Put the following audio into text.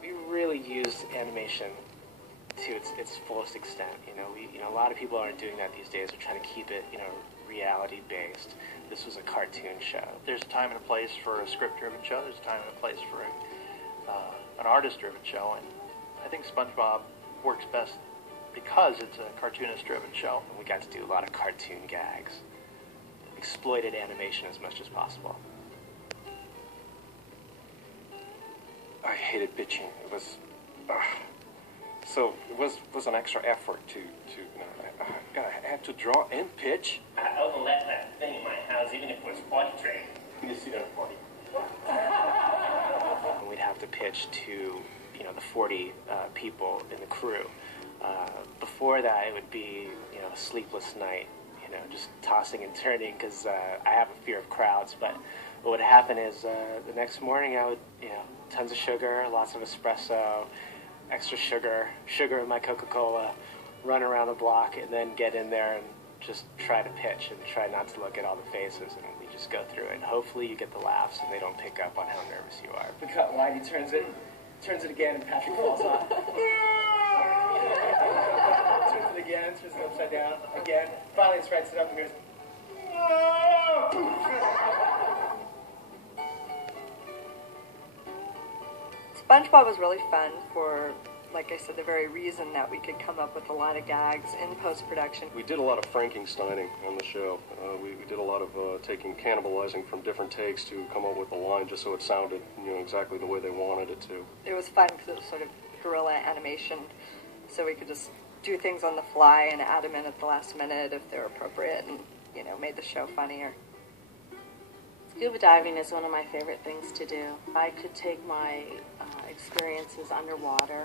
We really use animation to its fullest extent. A lot of people aren't doing that these days. They're trying to keep it, reality based. This was a cartoon show. There's a time and a place for a script-driven show. There's a time and a place for an artist-driven show, and I think SpongeBob works best because it's a cartoonist-driven show. And we got to do a lot of cartoon gags, exploited animation as much as possible. I hated pitching. It was it was an extra effort to I had to draw and pitch. I overlap that thing in my house, even if it was potty trained. You see that potty. We'd have to pitch to the 40 people in the crew. Before that, it would be a sleepless night. Just tossing and turning because I have a fear of crowds. But what would happen is the next morning I would tons of sugar, lots of espresso, extra sugar in my Coca-Cola, run around the block, and then get in there and just try to pitch and try not to look at all the faces, and we just go through it. And hopefully you get the laughs and they don't pick up on how nervous you are. The cut line, he turns it again, and Patrick falls off. Turns it again, turns it upside down, again. Finally, it strikes it up and goes, SpongeBob was really fun for, like I said, the very reason that we could come up with a lot of gags in post-production. We did a lot of Frankensteining on the show. We did a lot of cannibalizing from different takes to come up with a line just so it sounded exactly the way they wanted it to. It was fun because it was sort of guerrilla animation, so we could just do things on the fly and add them in at the last minute if they were appropriate, and made the show funnier. Scuba diving is one of my favorite things to do. I could take my experiences underwater